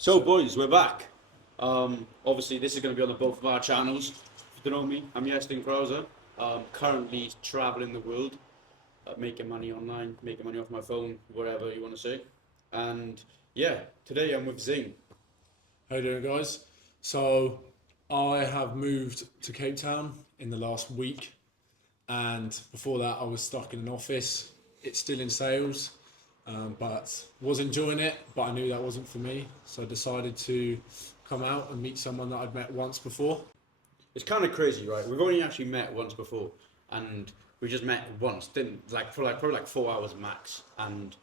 So, boys, we're back. Obviously, this is going to be on the both of our channels. If you don't know me, I'm Iestyns Ig. Currently traveling the world, making money online, making money off my phone, whatever you want to say. And yeah, today I'm with Zing. How you doing, guys? So, I have moved to Cape Town in the last week, and before that, I was stuck in an office. It's still in sales, but was enjoying it. But I knew that wasn't for me, so I decided to come out and meet someone that I'd met once before. It's kind of crazy, right? We've only actually met once before, and we just met once, didn't like for like probably like 4 hours max, and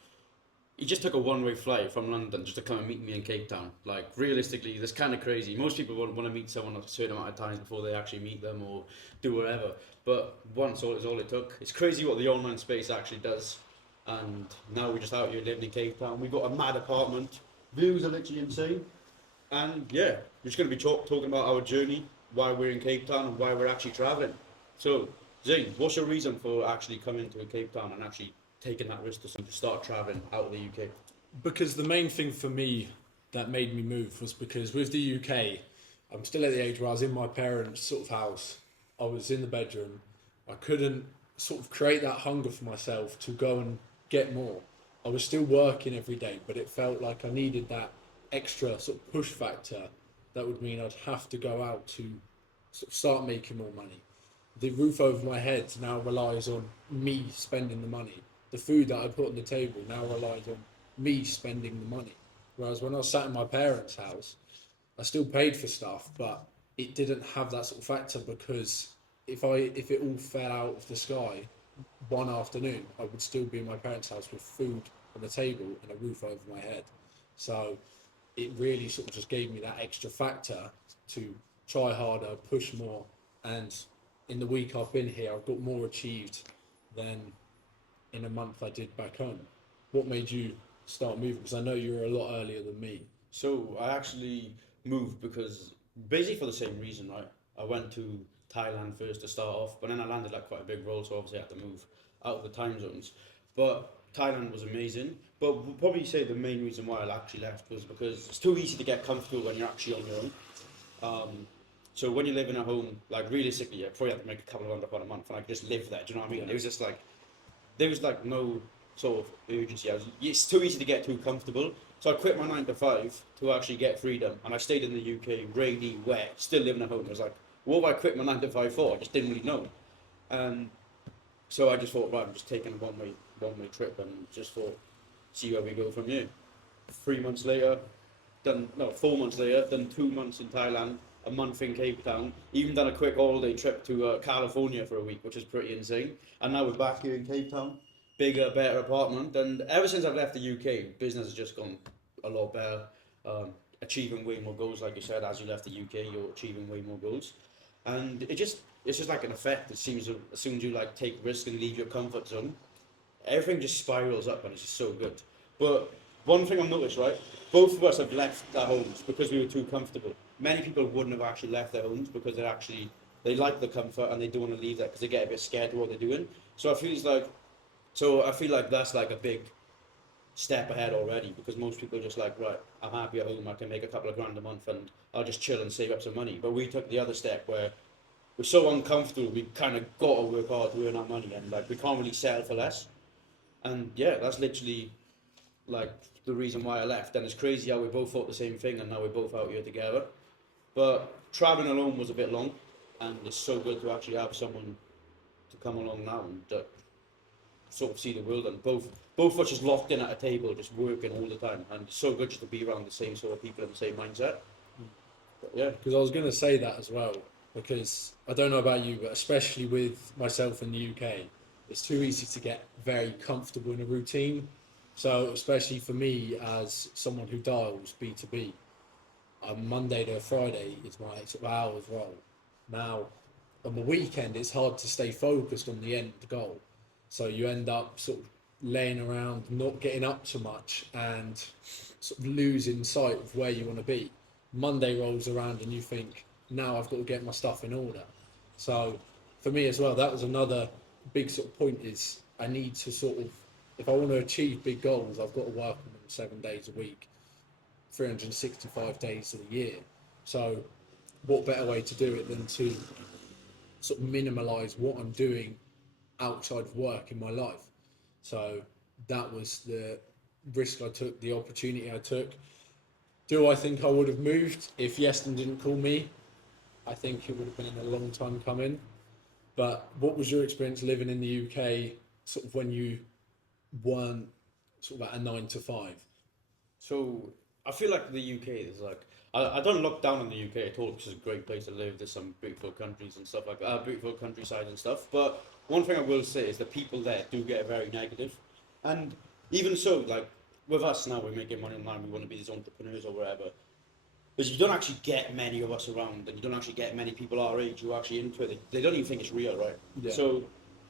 he just took a one-way flight from London just to come and meet me in Cape Town. Like realistically, that's kind of crazy. Most people want to meet someone a certain amount of times before they actually meet them or do whatever. But once all is all it took. It's crazy what the online space actually does. And now we're just out here living in Cape Town. We've got a mad apartment. Views are literally insane. And yeah, we're just going to be talking about our journey, why we're in Cape Town, and why we're actually traveling. So, Zane, what's your reason for actually coming to Cape Town and actually taking that risk to start traveling out of the UK? Because the main thing for me that made me move was because with the UK, I'm still at the age where I was in my parents' sort of house. I was in the bedroom. I couldn't sort of create that hunger for myself to go and get more. I was still working every day, but it felt like I needed that extra sort of push factor that would mean I'd have to go out to sort of start making more money. The roof over my head now relies on me spending the money. The food that I put on the table now relies on me spending the money. Whereas when I was sat in my parents' house, I still paid for stuff, but it didn't have that sort of factor because if it all fell out of the sky one afternoon, I would still be in my parents' house with food on the table and a roof over my head. So it really sort of just gave me that extra factor to try harder, push more, and in the week I've been here, I've got more achieved than in a month I did back home. What made you start moving? Because I know you were a lot earlier than me. So I actually moved because basically for the same reason, right? I went to Thailand first to start off, but then I landed like quite a big role, so obviously I had to move out of the time zones. But Thailand was amazing. But we'll probably say the main reason why I actually left was because it's too easy to get comfortable when you're actually on your own. So when you're living at home, like realistically, I probably have to make a couple of £100 a month, and I could just live there. Do you know what I mean? Yeah. It was just like there was like no sort of urgency. It's too easy to get too comfortable. So I quit my 9 to 5 to actually get freedom, and I stayed in the UK, rainy, wet, still living at home. I was like, what have I quit my 9 to 5 for? I just didn't really know. And so I just thought, right, I'm just taking a one way trip, and just thought, see where we go from here. 3 months later, done no 4 months later, done 2 months in Thailand, a month in Cape Town, even done a quick all-day trip to California for a week, which is pretty insane. And now we're back here in Cape Town, bigger, better apartment. And ever since I've left the UK, business has just gone a lot better. Achieving way more goals, like you said, as you left the UK, you're achieving way more goals, and it's just like an effect. It seems as soon as you like take risk and leave your comfort zone, everything just spirals up, and it's just so good. But one thing I've noticed, right, both of us have left our homes because we were too comfortable. Many people wouldn't have actually left their homes because they like the comfort and they don't want to leave that because they get a bit scared of what they're doing. So I feel like that's like a big step ahead already because most people are just like, right, I'm happy at home, I can make a couple of grand a month and I'll just chill and save up some money. But we took the other step where we're so uncomfortable, we kind of got to work hard to earn our money, and like we can't really settle for less. And yeah, that's literally like the reason why I left. And it's crazy how we both thought the same thing, and now we're both out here together. But traveling alone was a bit long, and it's so good to actually have someone to come along now and sort of see the world. And both of us just locked in at a table, just working all the time. And it's so good just to be around the same sort of people and the same mindset. But yeah, Because I was going to say that as well. Because I don't know about you, but especially with myself in the UK, it's too easy to get very comfortable in a routine. So, especially for me as someone who dials B2B, Monday to Friday is my sort of hours role. Now, on the weekend, it's hard to stay focused on the end goal. So you end up sort of laying around, not getting up too much, and sort of losing sight of where you want to be. Monday rolls around, and you think, now I've got to get my stuff in order. So, for me as well, that was another big sort of point is I need to sort of, if I want to achieve big goals, I've got to work on them 7 days a week. 365 days of the year. So what better way to do it than to sort of minimalise what I'm doing outside of work in my life? So that was the risk I took, the opportunity I took. Do I think I would have moved if Iestyn didn't call me? I think it would have been a long time coming. But what was your experience living in the UK, sort of when you weren't sort of at a 9 to 5? So I feel like the UK is like I don't look down on the UK at all because it's a great place to live. There's some beautiful countries and stuff like that, beautiful countryside and stuff. But one thing I will say is the people there do get very negative, and even so, like with us now, we're making money online. We want to be these entrepreneurs or whatever. Because you don't actually get many of us around, and you don't actually get many people our age who are actually into it. They don't even think it's real, right? Yeah. So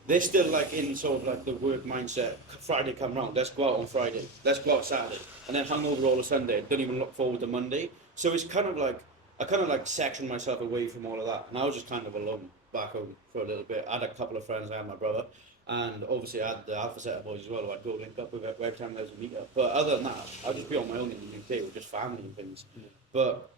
they're still like in sort of like the work mindset. Friday come round, let's go out on Friday, let's go out Saturday, and then hung over all of Sunday. Don't even look forward to Monday. So it's kind of like I kind of like sectioned myself away from all of that, and I was just kind of alone back home for a little bit. I had a couple of friends, I had my brother, and obviously I had the Alpha Set of boys as well who I'd go link up with every time there was a meetup. But other than that, I'd just be on my own in the UK with just family and things. But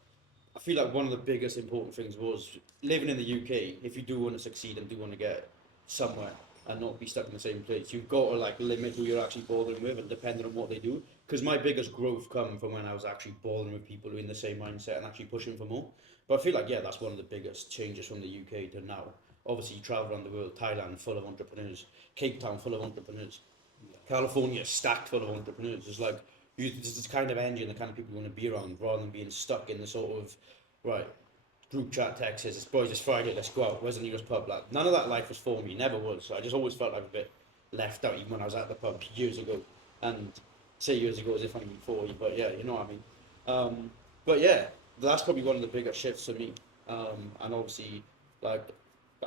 I feel like one of the biggest important things was living in the UK. If you do want to succeed and do want to get somewhere and not be stuck in the same place, you've got to like limit who you're actually bothering with and depending on what they do. Because my biggest growth come from when I was actually bothering with people who are in the same mindset and actually pushing for more. But I feel like that's one of the biggest changes from the UK to now. Obviously, you travel around the world. Thailand full of entrepreneurs, Cape Town full of entrepreneurs, California stacked full of entrepreneurs. It's like it's this kind of energy and the kind of people you want to be around, rather than being stuck in the sort of right group chat texts. It's boys, it's Friday, let's go out. Where's the nearest pub? Like none of that life was for me, never was. So I just always felt like a bit left out, even when I was at the pub years ago. And say years ago as if I'm 40, but yeah, you know what I mean. But yeah, that's probably one of the bigger shifts for me. And obviously, like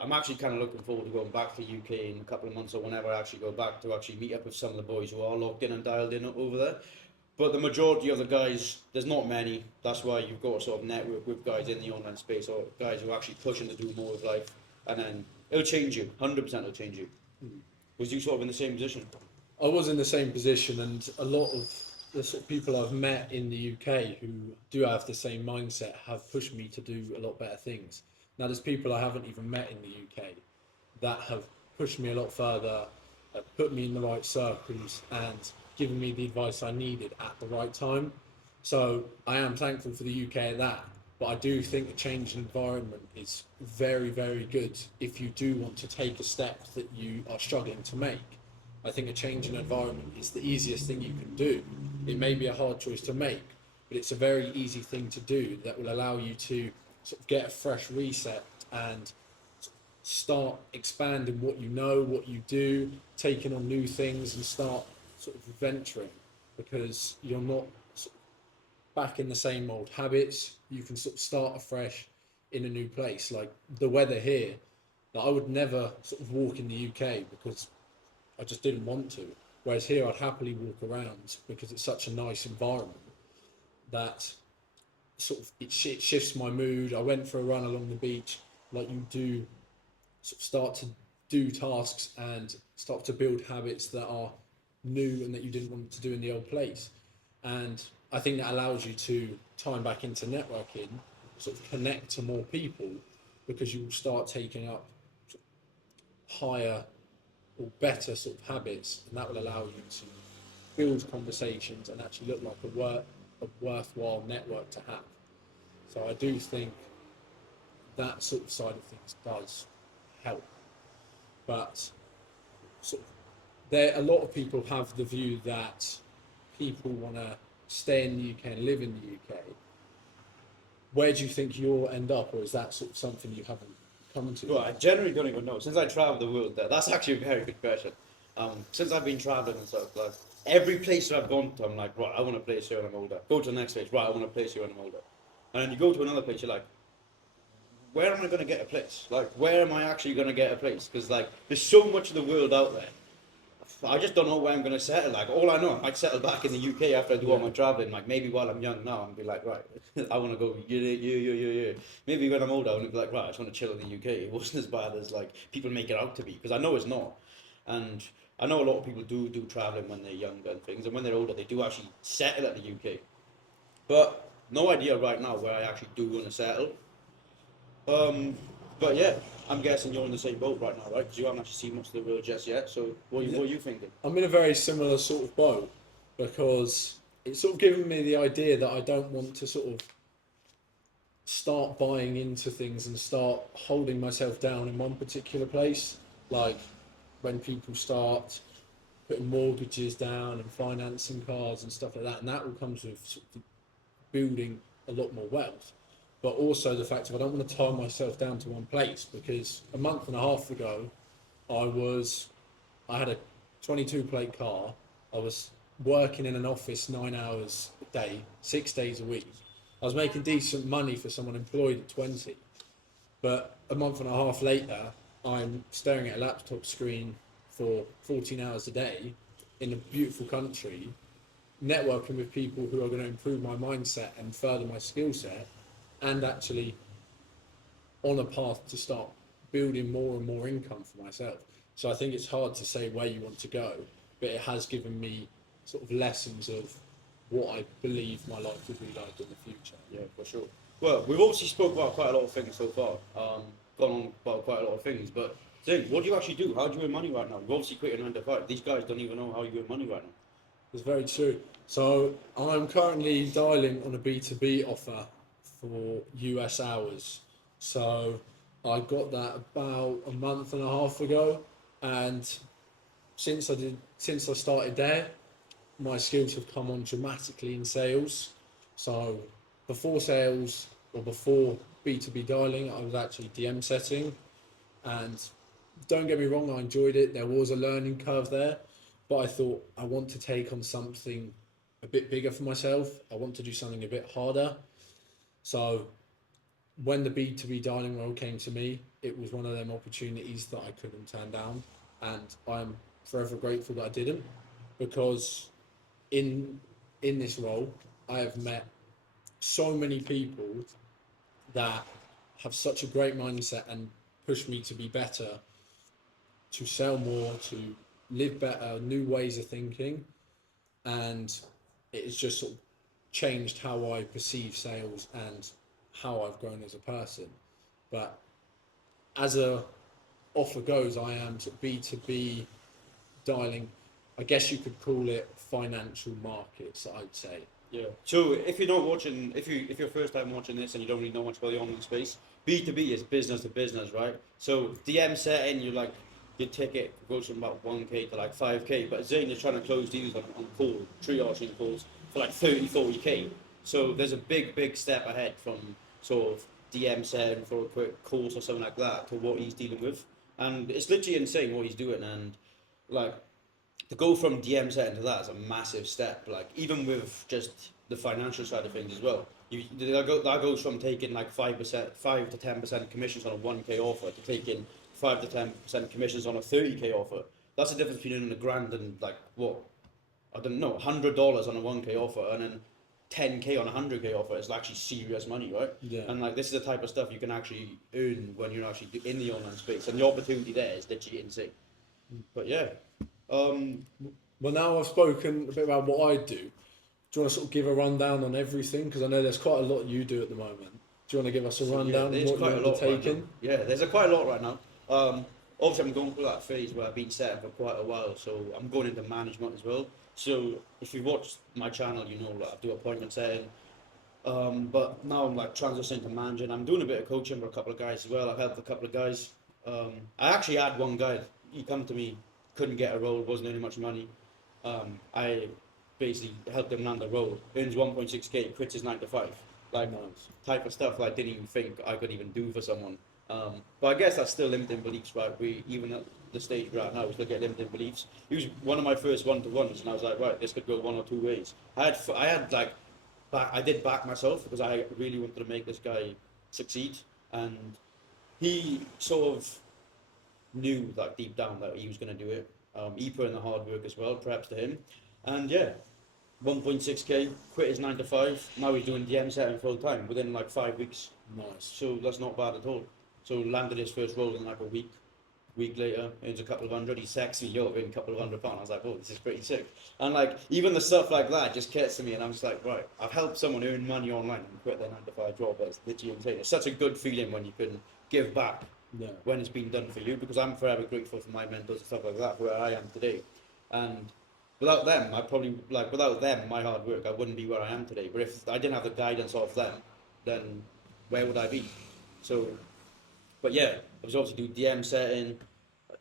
I'm actually kind of looking forward to going back to UK in a couple of months or whenever I actually go back to actually meet up with some of the boys who are locked in and dialed in over there. But the majority of the guys, there's not many. That's why you've got to sort of network with guys in the online space or guys who are actually pushing to do more with life. And then it'll change you. 100% it'll change you. Was you sort of in the same position? I was in the same position, and a lot of the sort of people I've met in the UK who do have the same mindset have pushed me to do a lot better things. Now, there's people I haven't even met in the UK that have pushed me a lot further, put me in the right circles, and given me the advice I needed at the right time. So I am thankful for the UK at that. But I do think a change in environment is very, very good if you do want to take a step that you are struggling to make. I think a change in environment is the easiest thing you can do. It may be a hard choice to make, but it's a very easy thing to do that will allow you to sort of get a fresh reset and start expanding what you know, what you do, taking on new things and start sort of venturing, because you're not sort of back in the same old habits. You can sort of start afresh in a new place. Like the weather here, I would never sort of walk in the UK because I just didn't want to. Whereas here, I'd happily walk around because it's such a nice environment that sort of it shifts my mood. I went for a run along the beach, like you do, sort of start to do tasks and start to build habits that are new and that you didn't want to do in the old place. And I think that allows you to time back into networking, sort of connect to more people, because you will start taking up sort of higher or better sort of habits, and that will allow you to build conversations and actually look like a worthwhile network to have. So I do think that sort of side of things does help. But sort of there, a lot of people have the view that people want to stay in the UK and live in the UK. Where do you think you'll end up, or is that sort of something you haven't come to? Well, I generally don't even know. Since I traveled the world, that's actually a very good question. Since I've been traveling and stuff, like every place I've gone to, I'm like, right, I want a place here when I'm older. Go to the next place, right, I want a place here when I'm older. And then you go to another place, you're like, where am I going to get a place? Like, where am I actually going to get a place? Because like, there's so much of the world out there. I just don't know where I'm going to settle. Like, all I know, I might settle back in the UK after I do all my traveling. Like, maybe while I'm young now, and be like, right, I want to go, yeah. Maybe when I'm older, I want to be like, right, I just want to chill in the UK. It wasn't as bad as, like, people make it out to be. Because I know it's not. And I know a lot of people do traveling when they're younger and things. And when they're older, they do actually settle at the UK. But no idea right now where I actually do want to settle. Um, but yeah, I'm guessing you're in the same boat right now, right? Because you haven't actually seen much of the world just yet. So what are you thinking? I'm in a very similar sort of boat because it's sort of given me the idea that I don't want to sort of start buying into things and start holding myself down in one particular place. Like when people start putting mortgages down and financing cars and stuff like that, and that all comes with sort of building a lot more wealth. But also the fact of I don't want to tie myself down to one place because a month and a half ago, I had a 22 plate car. I was working in an office 9 hours a day, 6 days a week. I was making decent money for someone employed at 20. But a month and a half later, I'm staring at a laptop screen for 14 hours a day in a beautiful country, networking with people who are going to improve my mindset and further my skill set, and actually on a path to start building more and more income for myself. So I think it's hard to say where you want to go, but it has given me sort of lessons of what I believe my life will be like in the future. Yeah, for sure. Well, we've obviously spoke about quite a lot of things so far. Gone on about quite a lot of things, but Zane, what do you actually do? How do you earn money right now? You've obviously quit a 9 to 5. These guys don't even know how you earn money right now. It's very true. So I'm currently dialing on a B2B offer for US hours. So I got that about a month and a half ago, and since I started there, my skills have come on dramatically in sales. So before sales or before B2B dialing, I was actually DM setting, and don't get me wrong, I enjoyed it. There was a learning curve there, but I thought I want to take on something a bit bigger for myself. I want to do something a bit harder. So when the B2B dining role came to me, it was one of them opportunities that I couldn't turn down, and I'm forever grateful that I didn't, because in this role, I have met so many people that have such a great mindset and push me to be better, to sell more, to live better, new ways of thinking, and it has just sort of changed how I perceive sales and how I've grown as a person. But as a offer goes, I am sort of B2B dialing. I guess you could call it financial markets, I'd say. Yeah. So if you're not watching, if you're first time watching this and you don't really know much about the online space, B2B is business to business, right? So DM setting, you like your ticket goes from about 1k to like 5k, but Zane is trying to close deals on call, triaging calls for like 30, 40k. So there's a big step ahead from sort of DM setting for a quick course or something like that to what he's dealing with, and it's literally insane what he's doing. And like to go from DM setting to that is a massive step. Like even with just the financial side of things as well. That goes from taking like 5%, 5 to 10% commissions on a 1k offer to taking 5 to 10% commissions on a 30k offer. That's the difference between earning a grand and like what, I don't know, $100 on a 1k offer and then 10k on a 100k offer is actually serious money, right? Yeah. And like this is the type of stuff you can actually earn when you're actually in the online space, and the opportunity there is literally insane. But yeah. Well, now I've spoken a bit about what I do. Do you want to sort of give a rundown on everything? Because I know there's quite a lot you do at the moment. Do you want to give us a rundown Yeah, on what you're undertaking? right, yeah, there's quite a lot right now. Obviously, I'm going through that phase where I've been set for quite a while, so I'm going into management as well. So if you've watched my channel, you know like, I do appointment setting. But now I'm like transitioning to managing. I'm doing a bit of coaching for a couple of guys as well. I've helped a couple of guys. I actually had one guy. He come to me, couldn't get a role, wasn't earning much money. I basically helped him land a role. Earns 1.6k, quits his 9 to 5. Like Nice. type of stuff like didn't even think I could even do for someone. But I guess that's still limiting beliefs, right? We even at the stage we're at now, we still get limiting beliefs. He was one of my first one-to-ones, and I was like, right, this could go one or two ways. I had like, I did back myself because I really wanted to make this guy succeed, and he sort of knew like deep down that he was going to do it. He put in the hard work as well, perhaps to him, and yeah. 1.6k, quit his 9 to 5. Now he's doing DM setting full time within like 5 weeks. Nice. So that's not bad at all. So landed his first role in like a week. Week later, earns a couple of hundred. He texts me, yo, I've earned a couple of £100. I was like, oh, this is pretty sick. And like, even the stuff like that just gets to me, and I'm just like, right, I've helped someone earn money online and quit their 9 to 5 job. That's literally insane. It's such a good feeling when you can give back Yeah. when it's been done for you, because I'm forever grateful for my mentors and stuff like that, where I am today. And without them, without them, my hard work, I wouldn't be where I am today. But if I didn't have the guidance of them, then where would I be? So, but yeah, I was obviously do DM setting,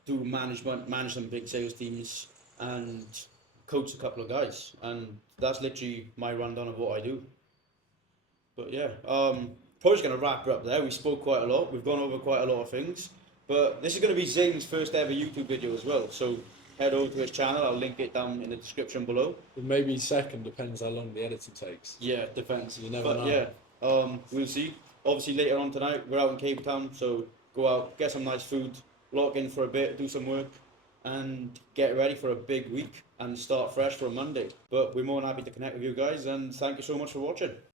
do management, manage some big sales teams, and coach a couple of guys. And that's literally my rundown of what I do. But yeah, probably just going to wrap it up there. We spoke quite a lot. We've gone over quite a lot of things. But this is going to be Zane's first ever YouTube video as well. So head over to his channel. I'll link it down in the description below. But maybe second, depends how long the editing takes. Yeah, depends. You never But know. yeah, we'll see. Obviously later on tonight, we're out in Cape Town. So go out, get some nice food, lock in for a bit, do some work, and get ready for a big week and start fresh for a Monday. But we're more than happy to connect with you guys, and thank you so much for watching.